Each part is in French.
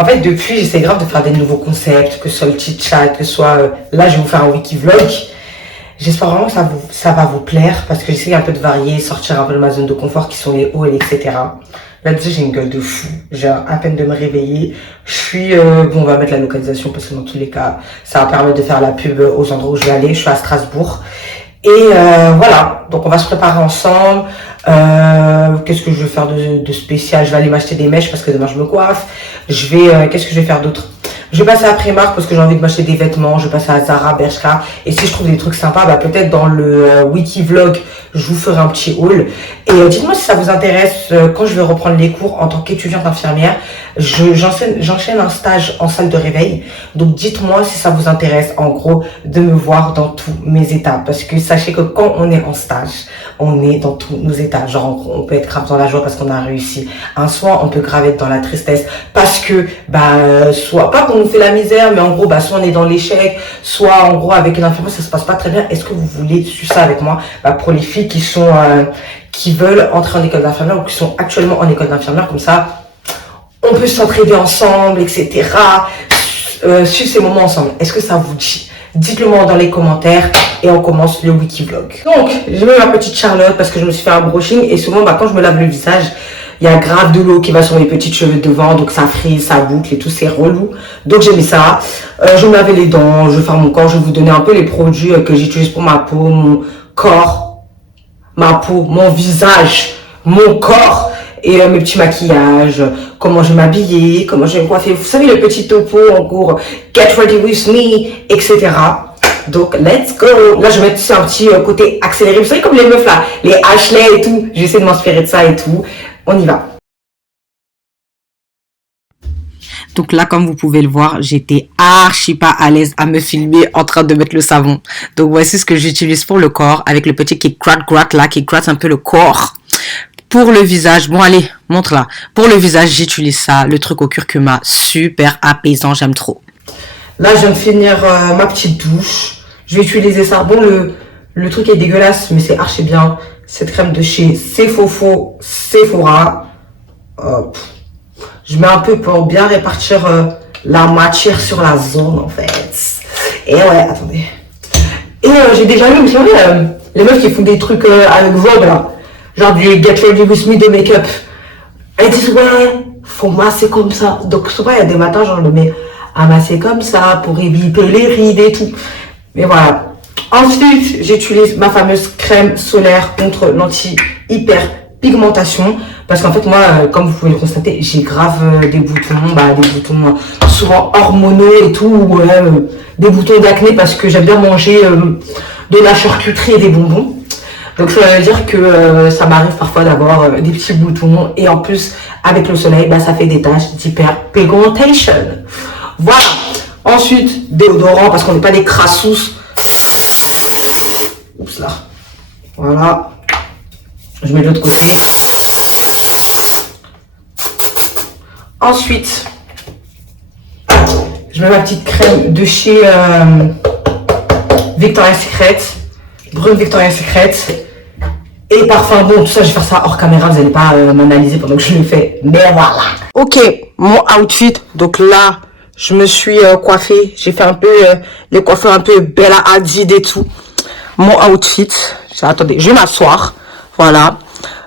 En fait, depuis, j'essaie grave de faire des nouveaux concepts, que ce soit le chit-chat, que ce soit... là, je vais vous faire un wiki vlog. J'espère vraiment que ça va vous plaire, parce que j'essaie un peu de varier, sortir un peu de ma zone de confort, qui sont les hauls, etc. Là, déjà, j'ai une gueule de fou. J'ai à peine de me réveiller. Je suis... bon, on va mettre la localisation, parce que dans tous les cas, ça va permettre de faire la pub aux endroits où je vais aller. Je suis à Strasbourg. Et voilà, donc on va se préparer ensemble. Qu'est-ce que je vais faire de spécial? Je vais aller m'acheter des mèches parce que demain je me coiffe. Qu'est-ce que je vais faire d'autre? Je vais passer à Primark parce que j'ai envie de m'acheter des vêtements. Je vais passer à Zara, Bershka. Et si je trouve des trucs sympas, bah peut-être dans le wiki vlog, je vous ferai un petit haul. Et dites-moi si ça vous intéresse, quand je vais reprendre les cours en tant qu'étudiante infirmière, j'enchaîne un stage en salle de réveil. Donc dites-moi si ça vous intéresse, en gros, de me voir dans tous mes états. Parce que sachez que quand on est en stage, on est dans tous nos états. Genre, on peut être grave dans la joie parce qu'on a réussi un soin, on peut grave être dans la tristesse parce que, soit pas qu'on nous fait la misère, mais en gros, soit on est dans l'échec, soit en gros, avec une infirmière, ça se passe pas très bien. Est-ce que vous voulez suivre ça avec moi? Pour les filles qui veulent entrer en école d'infirmière ou qui sont actuellement en école d'infirmière, comme ça, on peut s'entraider ensemble, etc. Suivre ces moments ensemble. Est-ce que ça vous dit? Dites-le moi dans les commentaires et on commence le wiki vlog. Donc, j'ai mis ma petite Charlotte parce que je me suis fait un brushing et souvent, quand je me lave le visage, il y a grave de l'eau qui va sur mes petites cheveux devant, donc ça frise, ça boucle et tout, c'est relou. Donc j'ai mis ça. Je vais me laver les dents, je vais faire mon corps, je vais vous donner un peu les produits que j'utilise pour ma peau, mon corps, ma peau, mon visage, mon corps. Et mes petits maquillages, comment je vais m'habiller, comment je vais me coiffer. Vous savez, le petit topo en cours, get ready with me, etc. Donc, let's go. Là, je vais mettre un petit côté accéléré. Vous savez, comme les meufs là, les Ashley et tout. J'essaie de m'inspirer de ça et tout. On y va. Donc là, comme vous pouvez le voir, j'étais archi pas à l'aise à me filmer en train de mettre le savon. Donc, voici ce que j'utilise pour le corps avec le petit qui gratte là, qui gratte un peu le corps. Pour le visage, bon allez, montre là. Pour le visage, j'utilise ça, le truc au curcuma, super apaisant, j'aime trop. Là, je viens de finir ma petite douche. Je vais utiliser ça. Bon, le truc est dégueulasse, mais c'est archi bien. Cette crème de chez Sephora. Hop. Je mets un peu pour bien répartir la matière sur la zone, en fait. Et ouais, attendez. Et j'ai déjà vu, vous savez, les meufs qui font des trucs avec Vogue, là. Genre du Get Ready With Me de make-up. Elles disent ouais, faut masser comme ça. Donc souvent il y a des matins genre je le mets à masser comme ça pour éviter les rides et tout. Mais voilà. Ensuite j'utilise ma fameuse crème solaire contre l'anti-hyperpigmentation. Parce qu'en fait moi, comme vous pouvez le constater, j'ai grave des boutons souvent hormonaux et tout. Des boutons d'acné parce que j'aime bien manger de la charcuterie et des bonbons. Donc ça veut dire que ça m'arrive parfois d'avoir des petits boutons et en plus avec le soleil ça fait des taches d'hyperpigmentation. Voilà. Ensuite déodorant parce qu'on n'est pas des crassous. Oups là. Voilà. Je mets de l'autre côté. Ensuite je mets ma petite crème de chez Victoria's Secret. Brune Victoria's Secret. Et parfum, bon, tout ça, je vais faire ça hors caméra, vous n'allez pas m'analyser pendant que je le fais. Mais voilà. Ok, mon outfit. Donc là, je me suis coiffée. J'ai fait un peu les coiffures un peu Bella Hadid et tout. Mon outfit. Attendez, je vais m'asseoir. Voilà.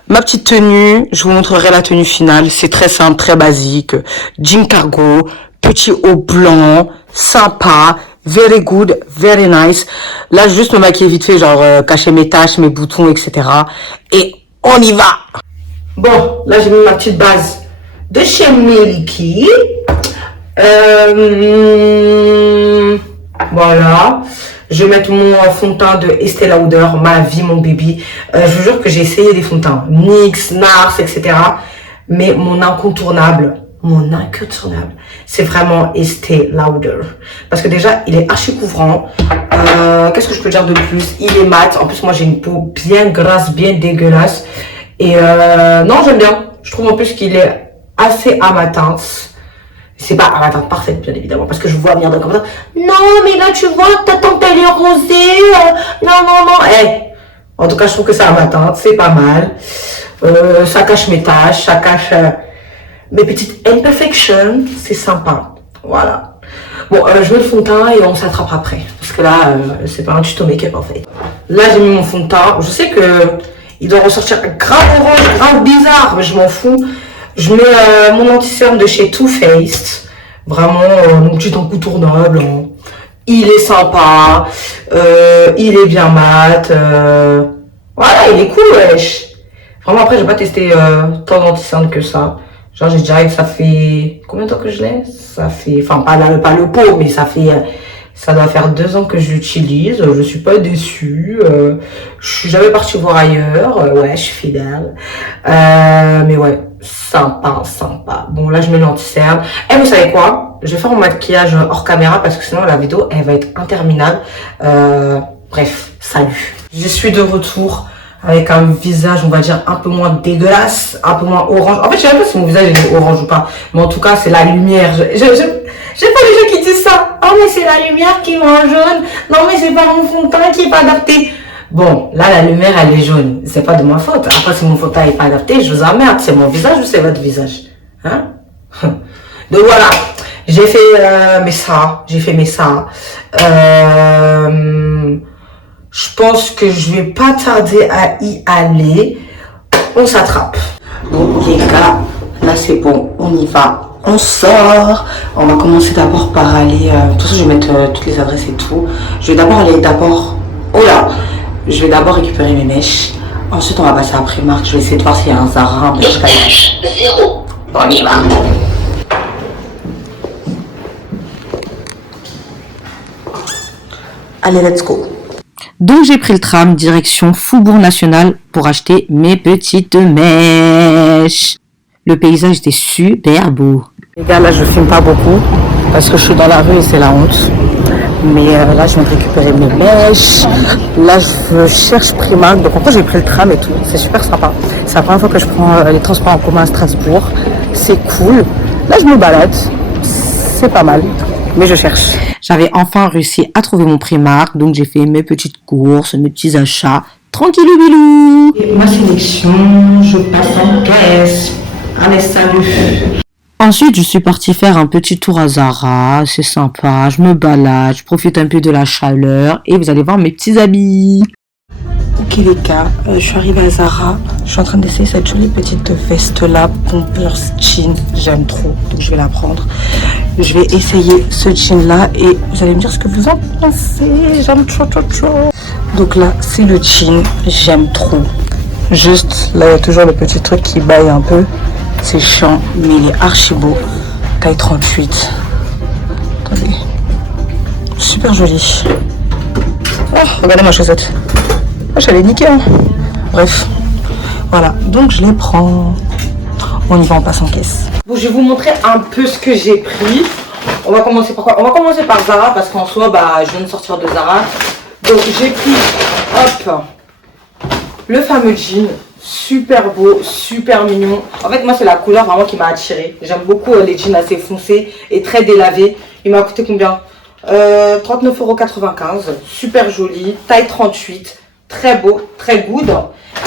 Ma petite tenue, je vous montrerai la tenue finale. C'est très simple, très basique. Jean cargo, petit haut blanc, sympa. Very good, very nice. Là, juste me maquiller vite fait, genre cacher mes taches, mes boutons, etc. Et on y va. Bon, là, j'ai mis ma petite base de chez Milky. Voilà. Je vais mettre mon fond de teint de Estée Lauder, ma vie, mon bébé. Je vous jure que j'ai essayé des fonds de teint. NYX, NARS, etc. Mais mon incontournable, c'est vraiment Estée Lauder. Parce que déjà, il est archi couvrant. Qu'est-ce que je peux dire de plus? Il est mat. En plus, moi, j'ai une peau bien grasse, bien dégueulasse. Et non, j'aime bien. Je trouve en plus qu'il est assez à ma teinte. C'est pas à ma teinte parfaite, bien évidemment. Parce que je vois venir dans le commentaire. Non, mais là, tu vois, ta teinte, elle est rosée. Non. En tout cas, je trouve que c'est à ma teinte. C'est pas mal. Ça cache mes taches. Ça cache... mes petites imperfections, c'est sympa. Voilà. Bon, je mets le fond de teint et on s'attrape après. Parce que là, c'est pas un tuto make-up en fait. Là, j'ai mis mon fond de teint. Je sais que il doit ressortir grave orange, grave bizarre, mais je m'en fous. Je mets mon anti-cerne de chez Too Faced. Vraiment, mon petit incontournable. Il est sympa. Il est bien mat. Voilà, il est cool, wesh. Vraiment, après, j'ai pas testé tant d'anti-cerne que ça. Genre, j'ai déjà, ça fait combien de temps que je l'ai? Ça fait, enfin, pas le pot, mais ça doit faire 2 ans que je l'utilise. Je suis pas déçue. Je suis jamais partie voir ailleurs. Ouais, je suis fidèle. Mais ouais, sympa, sympa. Bon, là, je mets l'anti-cerne. Et vous savez quoi? Je vais faire mon maquillage hors caméra parce que sinon, la vidéo, elle va être interminable. Bref, salut. Je suis de retour avec un visage, on va dire, un peu moins dégueulasse, un peu moins orange. En fait, je sais même pas si mon visage est orange ou pas. Mais en tout cas, c'est la lumière. J'aime pas les gens qui disent ça. Oh, mais c'est la lumière qui me rend jaune. Non, mais c'est pas mon fond de teint qui est pas adapté. Bon, là, la lumière, elle est jaune. C'est pas de ma faute. Après, si mon fond de teint est pas adapté, je vous emmerde. C'est mon visage ou c'est votre visage? Hein? Donc voilà. J'ai fait mes ça. J'ai fait mes ça. Je pense que je vais pas tarder à y aller. On s'attrape. Bon, les gars, là c'est bon, on y va. On sort. On va commencer d'abord par aller... de toute façon, je vais mettre toutes les adresses et tout. Je vais d'abord aller Oh là. Je vais d'abord récupérer mes mèches. Ensuite, on va passer à Primark. Je vais essayer de voir s'il y a un Zara. Étage 0. On y va. Allez, let's go. Donc j'ai pris le tram direction Faubourg National pour acheter mes petites mèches. Le paysage était super beau. Les gars, là je filme pas beaucoup parce que je suis dans la rue et c'est la honte. Mais là je viens de récupérer mes mèches. Là je cherche Primark. Donc en fait j'ai pris le tram et tout. C'est super sympa. C'est la première fois que je prends les transports en commun à Strasbourg. C'est cool. Là je me balade. C'est pas mal. Mais je cherche. J'avais enfin réussi à trouver mon Primark, donc j'ai fait mes petites courses, mes petits achats, tranquillou bilou. Et ma sélection, je passe en caisse. Allez, salut. Ensuite, je suis partie faire un petit tour à Zara, c'est sympa, je me balade, je profite un peu de la chaleur et vous allez voir mes petits habits. Ok les gars, je suis arrivée à Zara, je suis en train d'essayer cette jolie petite veste là, Bombers jean, j'aime trop, donc je vais la prendre. Je vais essayer ce jean là et vous allez me dire ce que vous en pensez, j'aime trop. Donc là c'est le jean, j'aime trop. Juste là il y a toujours le petit truc qui baille un peu, c'est chiant mais il est archi beau, taille 38. Attendez, super joli. Oh regardez ma chaussette. J'allais niquer hein. Bref, voilà, donc je les prends. On y va, on passe en caisse. Bon, je vais vous montrer un peu ce que j'ai pris. On va commencer par quoi? On va commencer par Zara parce qu'en soi, je viens de sortir de Zara. Donc j'ai pris, hop, le fameux jean. Super beau, super mignon. En fait, moi, c'est la couleur vraiment qui m'a attirée. J'aime beaucoup les jeans assez foncés et très délavés. Il m'a coûté combien? 39,95 €. Super joli, taille 38. Très beau, très good.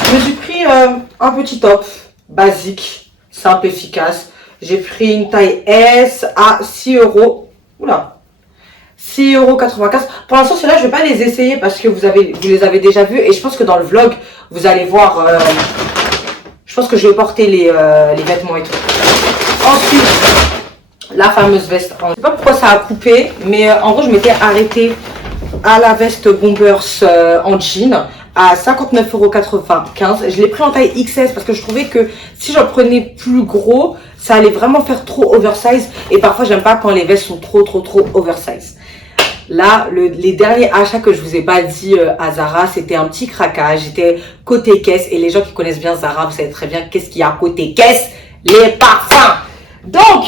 Je me suis pris un petit top basique, simple, efficace. J'ai pris une taille S à 6 €. Oula, 6,95 €. Pour l'instant, ceux-là, je ne vais pas les essayer parce que vous les avez déjà vus. Et je pense que dans le vlog, vous allez voir. Je pense que je vais porter les vêtements et tout. Ensuite, la fameuse veste. Je ne sais pas pourquoi ça a coupé, mais en gros, je m'étais arrêtée à la veste Bombers en jean à 59,95 €. Je l'ai pris en taille XS parce que je trouvais que si j'en prenais plus gros, ça allait vraiment faire trop oversize. Et parfois, j'aime pas quand les vestes sont trop oversize. Là, les derniers achats que je vous ai pas dit à Zara, c'était un petit craquage. J'étais côté caisse et les gens qui connaissent bien Zara, vous savez très bien qu'est-ce qu'il y a côté caisse, les parfums. Donc,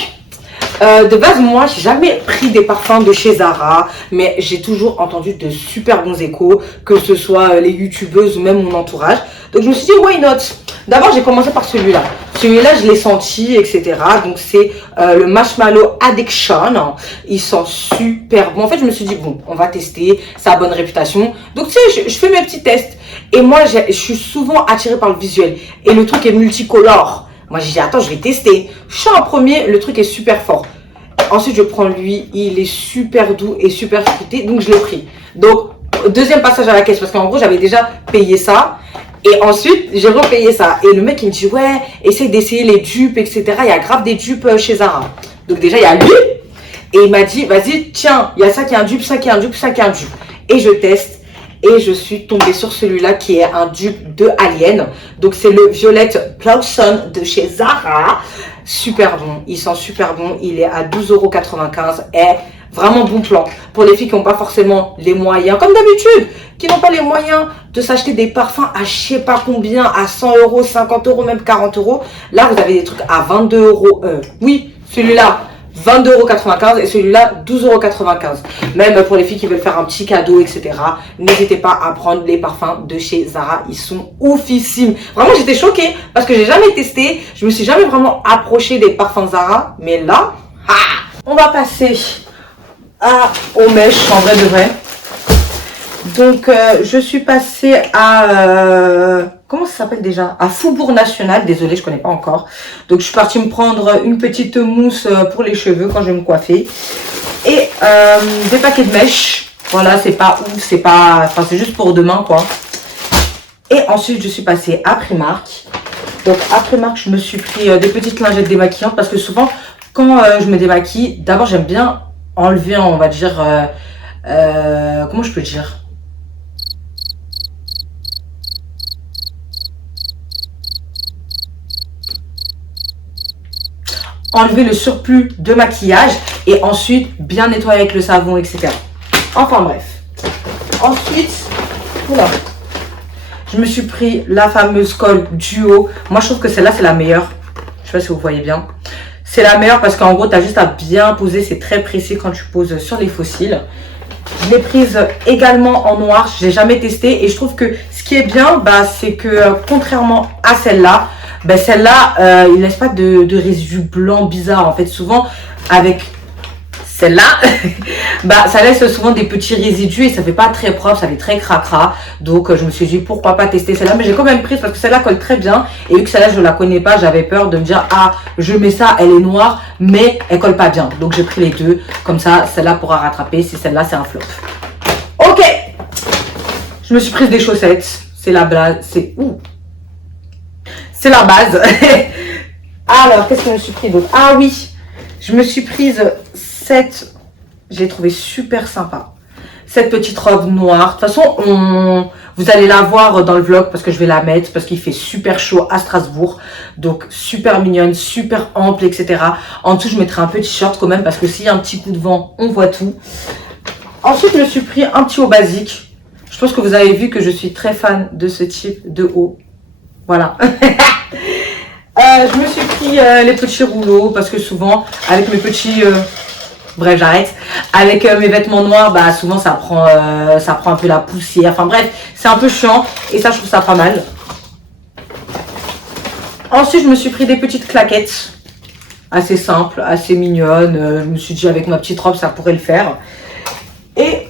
de base, moi, j'ai jamais pris des parfums de chez Zara, mais j'ai toujours entendu de super bons échos, que ce soit les youtubeuses ou même mon entourage. Donc, je me suis dit, why not? D'abord, j'ai commencé par celui-là. Celui-là, je l'ai senti, etc. Donc, c'est le Marshmallow Addiction. Il sent super bon. En fait, je me suis dit, bon, on va tester. Ça a bonne réputation. Donc, tu sais, je fais mes petits tests. Et moi, je suis souvent attirée par le visuel. Et le truc est multicolore. Moi, j'ai dit, attends, je vais tester. Je sens en premier, le truc est super fort. Ensuite, je prends lui, il est super doux et super fruité, donc je l'ai pris. Donc, deuxième passage à la caisse, parce qu'en gros, j'avais déjà payé ça. Et ensuite, j'ai repayé ça. Et le mec, il me dit, ouais, essaye d'essayer les dupes, etc. Il y a grave des dupes chez Zara. Donc déjà, il y a lui. Et il m'a dit, vas-y, tiens, il y a ça qui est un dupe, ça qui est un dupe, ça qui est un dupe. Et je teste. Et je suis tombée sur celui-là qui est un dupe de Alien. Donc c'est le Violette Blossom de chez Zara. Super bon, il sent super bon. Il est à 12,95 €. Et vraiment bon plan. Pour les filles qui n'ont pas forcément les moyens, comme d'habitude, qui n'ont pas les moyens de s'acheter des parfums à je sais pas combien, à 100 €, 50 €, même 40 €. Là, vous avez des trucs à 22 €. Oui, celui-là. 22,95 € et celui-là 12,95 €. Même pour les filles qui veulent faire un petit cadeau, etc. N'hésitez pas à prendre les parfums de chez Zara. Ils sont oufissimes. Vraiment, j'étais choquée parce que j'ai jamais testé. Je me suis jamais vraiment approchée des parfums Zara. Mais là, on va passer aux mèches en vrai de vrai. Donc, je suis passée à... comment ça s'appelle déjà? À Faubourg National. Désolée, je connais pas encore. Donc, je suis partie me prendre une petite mousse pour les cheveux quand je vais me coiffer. Et des paquets de mèches. Voilà, c'est pas ouf, c'est pas... Enfin, c'est juste pour demain, quoi. Et ensuite, je suis passée à Primark. Donc, à Primark, je me suis pris des petites lingettes démaquillantes. Parce que souvent, quand je me démaquille, d'abord, j'aime bien enlever, on va dire... comment je peux dire? Enlever le surplus de maquillage et ensuite bien nettoyer avec le savon, etc. Enfin bref. Ensuite, oula, je me suis pris la fameuse colle duo. Moi, je trouve que celle-là, c'est la meilleure. Je sais pas si vous voyez bien. C'est la meilleure parce qu'en gros, tu as juste à bien poser. C'est très précis quand tu poses sur les fossiles. Je l'ai prise également en noir. Je l'ai jamais testé. Et je trouve que ce qui est bien, bah, c'est que contrairement à celle-là, ben celle-là, il laisse pas de résidus blancs bizarres. En fait, souvent, avec celle-là, bah, ça laisse souvent des petits résidus et ça fait pas très propre, ça fait très cracra. Donc, je me suis dit, pourquoi pas tester celle-là. Mais j'ai quand même prise parce que celle-là colle très bien. Et vu que celle-là, je la connais pas, j'avais peur de me dire, ah, je mets ça, elle est noire, mais elle colle pas bien. Donc, j'ai pris les deux. Comme ça, celle-là pourra rattraper si celle-là, c'est un flop. Ok. Je me suis prise des chaussettes. C'est la blague. C'est la base. Alors, qu'est-ce que je me suis pris d'autre? Ah oui, je me suis prise cette... J'ai trouvé super sympa. Cette petite robe noire. De toute façon, vous allez la voir dans le vlog parce que je vais la mettre. Parce qu'il fait super chaud à Strasbourg. Donc, super mignonne, super ample, etc. En dessous, je mettrai un petit short quand même. Parce que s'il y a un petit coup de vent, on voit tout. Ensuite, je me suis pris un petit haut basique. Je pense que vous avez vu que je suis très fan de ce type de haut. Voilà. Je me suis pris les petits rouleaux parce que souvent avec mes petits bref, j'arrête, avec mes vêtements noirs, bah souvent ça prend un peu la poussière, enfin bref, c'est un peu chiant et ça je trouve ça pas mal. Ensuite, je me suis pris des petites claquettes assez simples, assez mignonnes. Je me suis dit avec ma petite robe ça pourrait le faire. Et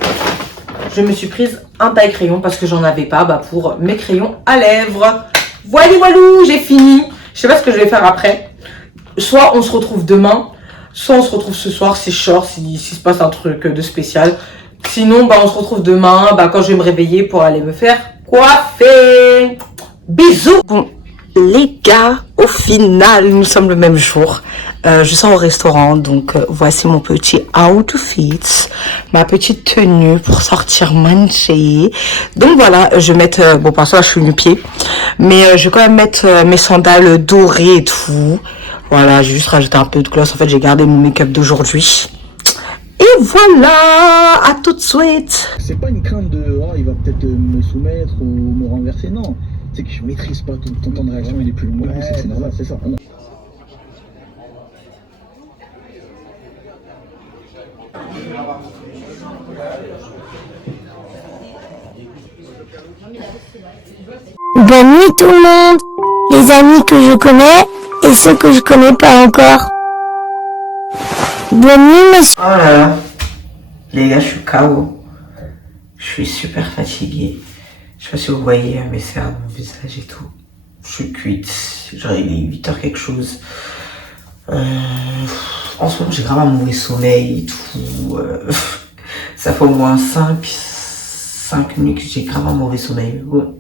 je me suis prise un taille crayon parce que j'en avais pas, bah, pour mes crayons à lèvres. Voilà, voilou, j'ai fini. Je sais pas ce que je vais faire après. Soit on se retrouve demain, soit on se retrouve ce soir, c'est short, s'il se passe un truc de spécial. Sinon, bah, on se retrouve demain, bah, quand je vais me réveiller pour aller me faire coiffer. Bisous. Bon, les gars, au final, nous sommes le même jour. Je suis au restaurant, donc voici mon petit outfit, ma petite tenue pour sortir manger. Donc voilà, je vais mettre, bon pour ça je suis nu-pied, mais je vais quand même mettre mes sandales dorées et tout. Voilà, j'ai juste rajouté un peu de gloss, en fait j'ai gardé mon make-up d'aujourd'hui. Et voilà, à tout de suite. C'est pas une crainte de, oh, il va peut-être me soumettre ou me renverser, non. C'est que je maîtrise pas, ton temps de réaction il est plus long, ouais, c'est normal, c'est ça. Bonne nuit tout le monde, les amis que je connais et ceux que je connais pas encore. Bonne nuit monsieur. Oh là là, les gars, je suis KO. Je suis super fatiguée. Je sais pas si vous voyez mes cernes, mon visage et tout. Je suis cuite. Genre il est 8h quelque chose. En ce moment j'ai grave un mauvais sommeil et tout. Ça fait au moins 5 nuits que j'ai grave un mauvais sommeil. Bon,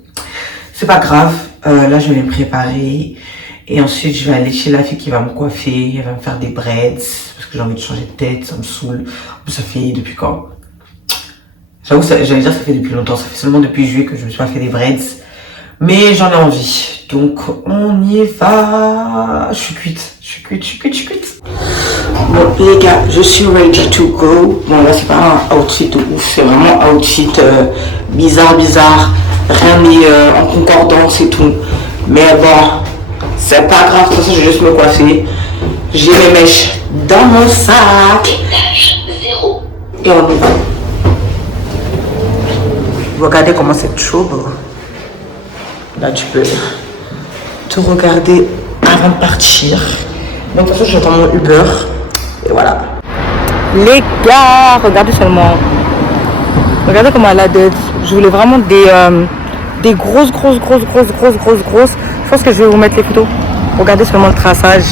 c'est pas grave. Là je vais me préparer. Et ensuite je vais aller chez la fille qui va me coiffer. Elle va me faire des braids. Parce que j'ai envie de changer de tête. Ça me saoule. Ça fait depuis quand? J'avoue, j'allais dire ça fait depuis longtemps. Ça fait seulement depuis juillet que je me suis pas fait des braids. Mais j'en ai envie. Donc on y va. Je suis cuite. Bon les gars, je suis ready to go. Bon là c'est pas un outfit de ouf. C'est vraiment un outfit bizarre. Rien n'est en concordance et tout. Mais bon, c'est pas grave. De toute façon je vais juste me coiffer. J'ai mes mèches dans mon sac. Étage 0. Et on y va. Regardez comment c'est chaud, bro. Là, tu peux te regarder avant de partir. Donc, de toute façon, j'attends mon Uber. Et voilà. Les gars, regardez seulement. Regardez comment elle a tête. Je voulais vraiment des grosses. Je pense que je vais vous mettre les photos. Regardez seulement le traçage.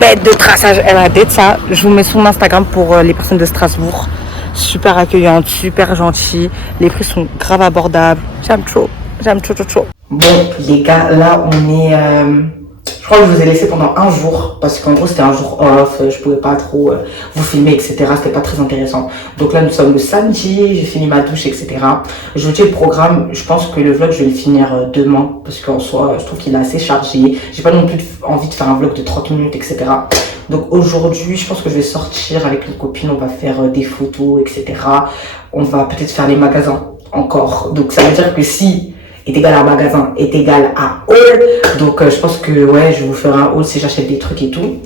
Bête de traçage. Elle a tête, ça. Je vous mets sur mon Instagram pour les personnes de Strasbourg. Super accueillante, super gentille. Les prix sont grave abordables. J'aime trop. Bon, les gars, là, on est... je crois que je vous ai laissé pendant un jour. Parce qu'en gros, c'était un jour off. Je pouvais pas trop vous filmer, etc. C'était pas très intéressant. Donc là, nous sommes le samedi. J'ai fini ma douche, etc. Je vous dis le programme. Je pense que le vlog, je vais le finir demain. Parce qu'en soi, je trouve qu'il est assez chargé. J'ai pas non plus envie de faire un vlog de 30 minutes, etc. Donc aujourd'hui, je pense que je vais sortir avec une copine, on va faire des photos, etc. On va peut-être faire les magasins encore. Donc ça veut dire que si est égal à magasin est égal à haul. Donc je pense que ouais, je vais vous faire un haul si j'achète des trucs et tout.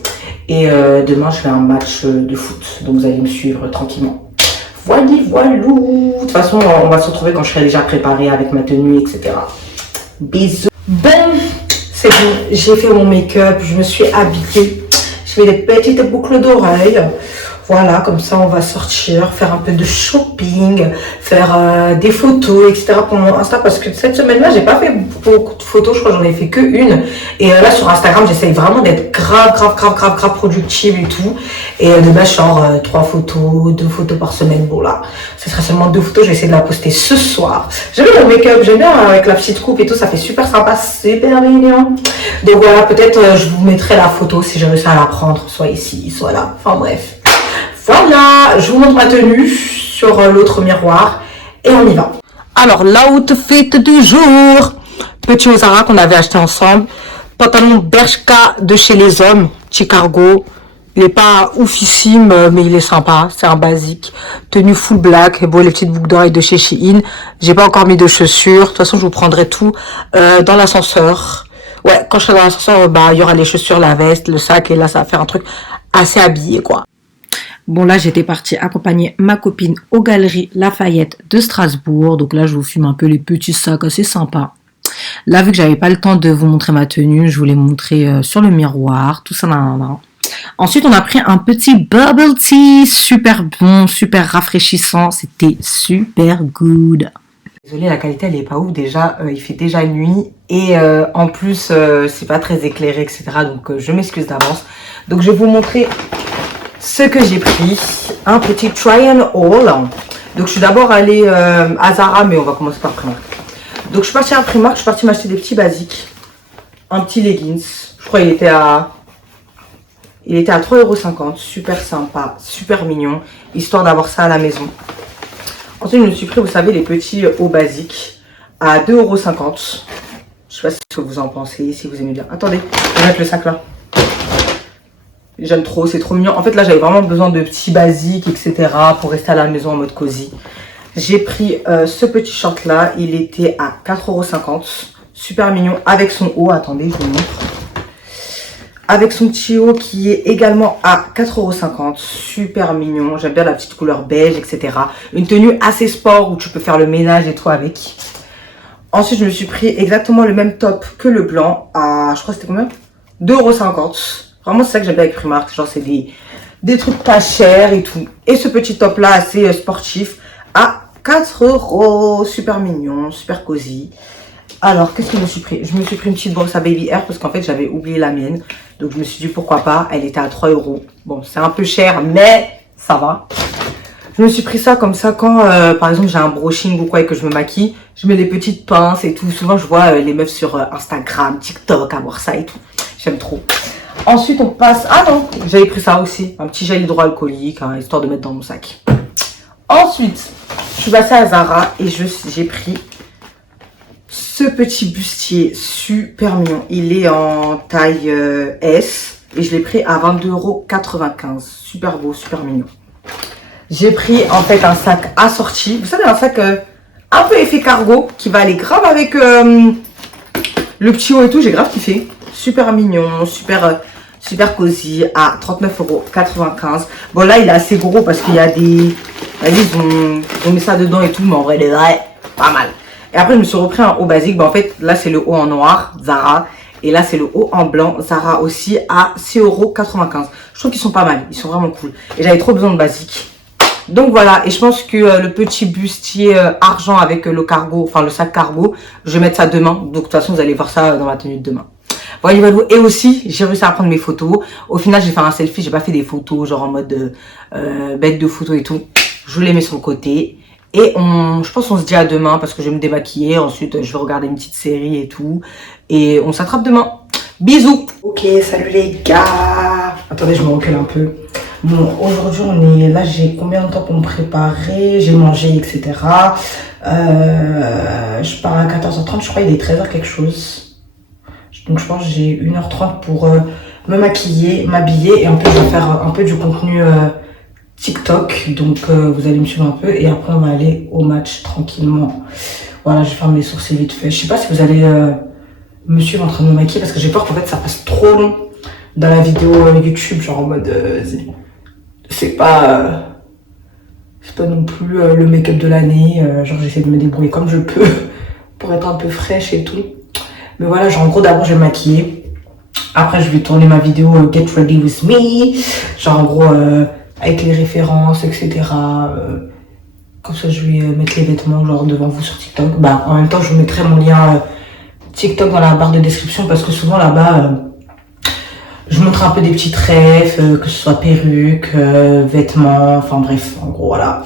Et demain, je fais un match de foot. Donc vous allez me suivre tranquillement. Voilou. De toute façon, on va se retrouver quand je serai déjà préparée avec ma tenue, etc. Bisous. Bon, c'est bon. J'ai fait mon make-up, je me suis habillée. Je fais des petites boucles d'oreilles. Voilà, comme ça on va sortir, faire un peu de shopping, faire des photos, etc. pour mon Insta. Parce que cette semaine-là, j'ai pas fait beaucoup de photos. Je crois que j'en ai fait que une. Et là sur Instagram, j'essaye vraiment d'être grave productive et tout. Et de base, genre 3 photos, 2 photos par semaine. Bon là, ce sera seulement 2 photos. Je vais essayer de la poster ce soir. J'aime bien le make-up, j'aime bien avec la petite coupe et tout. Ça fait super sympa, super mignon. Donc voilà, peut-être je vous mettrai la photo si j'ai réussi à la prendre, soit ici, soit là. Enfin bref. Voilà, je vous montre ma tenue sur l'autre miroir et on y va. Alors, l'outfit du jour. Petit Ozara qu'on avait acheté ensemble. Pantalon Bershka de chez les hommes, Chicago. Il est pas oufissime, mais il est sympa. C'est un basique. Tenue full black. Et bon, les petites boucles d'oreilles de chez Shein. J'ai pas encore mis de chaussures. De toute façon, je vous prendrai tout dans l'ascenseur. Ouais, quand je serai dans l'ascenseur, il y aura les chaussures, la veste, le sac. Et là, ça va faire un truc assez habillé, quoi. Bon, là, j'étais partie accompagner ma copine aux Galeries Lafayette de Strasbourg. Donc là, je vous filme un peu les petits sacs assez sympas. Là, vu que j'avais pas le temps de vous montrer ma tenue, je vous l'ai montré sur le miroir. Tout ça, Ensuite, on a pris un petit bubble tea. Super bon, super rafraîchissant. C'était super good. Désolée, la qualité, elle est pas ouf. Déjà, il fait déjà nuit. Et en plus, c'est pas très éclairé, etc. Donc, je m'excuse d'avance. Donc, je vais vous montrer... ce que j'ai pris, un petit try and haul. Donc je suis d'abord allée à Zara, mais on va commencer par Primark. Donc je suis partie à Primark, je suis partie m'acheter des petits basiques. Un petit leggings, je crois qu'il était à 3,50 €, super sympa, super mignon, histoire d'avoir ça à la maison. Ensuite je me suis pris, vous savez, les petits hauts basiques à 2,50 €. Je sais pas ce que vous en pensez, si vous aimez bien. Attendez, je vais mettre le sac là. J'aime trop, c'est trop mignon. En fait, là, j'avais vraiment besoin de petits basiques, etc. pour rester à la maison en mode cosy. J'ai pris ce petit short-là. Il était à 4,50 €. Super mignon. Avec son haut. Attendez, je vous montre. Avec son petit haut qui est également à 4,50 €. Super mignon. J'aime bien la petite couleur beige, etc. Une tenue assez sport où tu peux faire le ménage et tout avec. Ensuite, je me suis pris exactement le même top que le blanc. À, je crois que c'était combien? 2,50 €. Vraiment, c'est ça que j'aime bien avec Primark. Genre, c'est des trucs pas chers et tout. Et ce petit top-là, assez sportif, à 4 €. Super mignon, super cosy. Alors, qu'est-ce que je me suis pris? Je me suis pris une petite brosse à Baby Air parce qu'en fait, j'avais oublié la mienne. Donc, je me suis dit, pourquoi pas? Elle était à 3 €. Bon, c'est un peu cher, mais ça va. Je me suis pris ça comme ça quand, par exemple, j'ai un brushing ou quoi et que je me maquille. Je mets les petites pinces et tout. Souvent, je vois les meufs sur Instagram, TikTok, avoir ça et tout. J'aime trop. Ensuite, on passe... Ah non, j'avais pris ça aussi. Un petit gel hydroalcoolique, hein, histoire de mettre dans mon sac. Ensuite, je suis passée à Zara et j'ai pris ce petit bustier super mignon. Il est en taille S et je l'ai pris à 22,95 €. Super beau, super mignon. J'ai pris en fait un sac assorti. Vous savez, un sac un peu effet cargo qui va aller grave avec le petit haut et tout. J'ai grave kiffé. Super mignon, super cosy à 39,95 €. Bon là, il est assez gros parce qu'il y a des... Ils ont mis ça dedans et tout, mais en vrai, il est vrai, pas mal. Et après, je me suis repris un haut basique. Bah, en fait, là, c'est le haut en noir, Zara. Et là, c'est le haut en blanc, Zara aussi, à 6,95 €. Je trouve qu'ils sont pas mal. Ils sont vraiment cool. Et j'avais trop besoin de basique. Donc voilà. Et je pense que le petit bustier argent avec le cargo, enfin le sac cargo, je vais mettre ça demain. Donc, de toute façon, vous allez voir ça dans ma tenue de demain. Voilà. Et aussi, j'ai réussi à prendre mes photos. Au final, j'ai fait un selfie. J'ai pas fait des photos, genre en mode bête de photo et tout. Je les mets sur le côté. Et je pense qu'on se dit à demain parce que je vais me démaquiller. Ensuite, je vais regarder une petite série et tout. Et on s'attrape demain. Bisous. Ok, salut les gars. Attendez, je me recule un peu. Bon, aujourd'hui, on est là. J'ai combien de temps pour me préparer? J'ai mangé, etc. Je pars à 14h30. Je crois qu'il est 13h quelque chose. Donc, je pense que j'ai 1h30 pour me maquiller, m'habiller. Et en plus, je vais faire un peu du contenu... TikTok, donc vous allez me suivre un peu et après on va aller au match tranquillement. Voilà, je vais faire mes sourcils vite fait. Je sais pas si vous allez me suivre en train de me maquiller parce que j'ai peur qu'en fait ça passe trop long dans la vidéo YouTube, genre en mode c'est pas non plus le make-up de l'année, genre j'essaie de me débrouiller comme je peux pour être un peu fraîche et tout. Mais voilà, genre en gros d'abord je vais me maquiller, après je vais tourner ma vidéo Get Ready With Me, genre en gros avec les références, etc. Comme ça, je vais mettre les vêtements genre devant vous sur TikTok. Bah, en même temps, je vous mettrai mon lien TikTok dans la barre de description parce que souvent là-bas, je montre un peu des petits refs, que ce soit perruques, vêtements, enfin bref, en gros, voilà.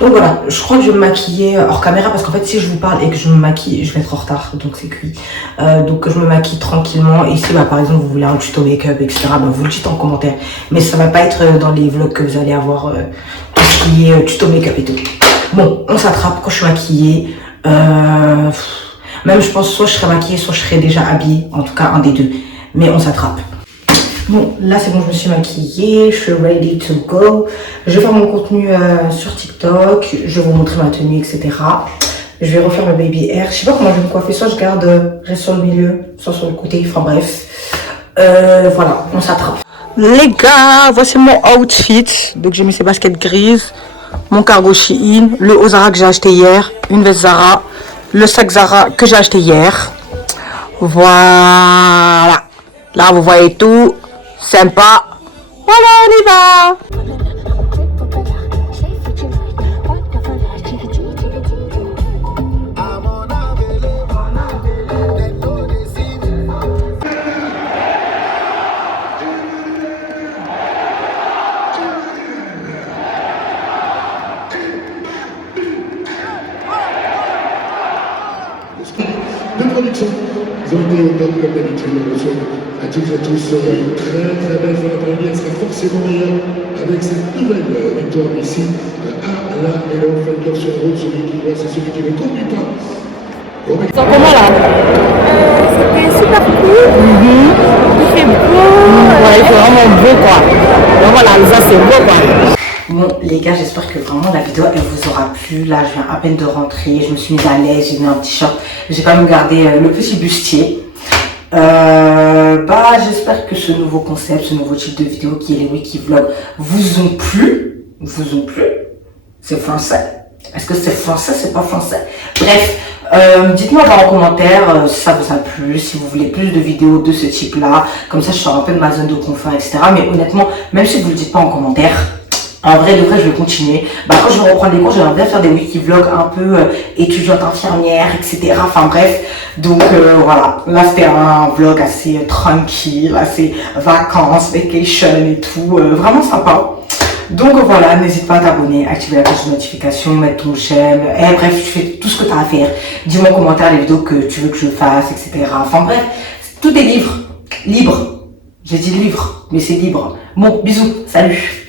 Donc voilà, je crois que je vais me maquiller hors caméra parce qu'en fait, si je vous parle et que je me maquille, je vais être en retard, donc c'est cuit. Donc je me maquille tranquillement. Et si, bah, par exemple, vous voulez un tuto make-up, etc., bah, vous le dites en commentaire. Mais ça va pas être dans les vlogs que vous allez avoir tout ce qui est tuto make-up et tout. Bon, on s'attrape quand je suis maquillée. Même je pense soit je serai maquillée, soit je serai déjà habillée. En tout cas, un des deux. Mais on s'attrape. Bon, là c'est bon, je me suis maquillée, je suis ready to go. Je vais faire mon contenu sur TikTok, je vais vous montrer ma tenue, etc. Je vais refaire le baby hair. Je sais pas comment je vais me coiffer, soit je garde reste sur le milieu, soit sur le côté, enfin bref. Voilà, on s'attrape. Les gars, voici mon outfit. Donc j'ai mis ces baskets grises, mon cargo Shein, le haut Zara que j'ai acheté hier, une veste Zara, le sac Zara que j'ai acheté hier. Voilà. Là vous voyez tout. Sympa. Voilà, on y va. De production. Ils ont été au top comme d'habitude. On souhaite à toutes et à tous une très très belle fin d'après-midi. Elle sera forcément meilleure avec cette nouvelle victoire ici à la Hello Fan Club sur la route. Celui qui voit, c'est celui qui ne conduit pas. C'est comment là? C'était super cool. Il fait beau. Ouais, il fait vraiment beau quoi. Donc voilà, ça c'est beau quoi. Bon les gars, j'espère que vraiment la vidéo elle vous aura plu. Là je viens à peine de rentrer, je me suis mise à l'aise, j'ai mis un petit short. J'ai quand même gardé le petit bustier. Bah j'espère que ce nouveau concept, ce nouveau type de vidéo qui est les wiki vlogs vous ont plu. C'est français. Est-ce que c'est français? C'est pas français. Bref, dites-moi en commentaire si ça vous a plu, si vous voulez plus de vidéos de ce type là. Comme ça je sors un peu de ma zone de confort, etc. Mais honnêtement, même si vous le dites pas en commentaire, En vrai, de vrai, je vais continuer. Bah, quand je vais reprendre les cours, j'aimerais bien faire des wikivlogs un peu étudiante infirmière, etc. Enfin bref, donc voilà. Là, c'était un vlog assez tranquille, assez vacances, vacation et tout. Vraiment sympa. Donc voilà, n'hésite pas à t'abonner, activer la cloche de notification, mettre ton j'aime. Et bref, tu fais tout ce que tu as à faire. Dis-moi en commentaire les vidéos que tu veux que je fasse, etc. Enfin bref, tout est libre. Libre. J'ai dit libre, mais c'est libre. Bon, bisous, salut.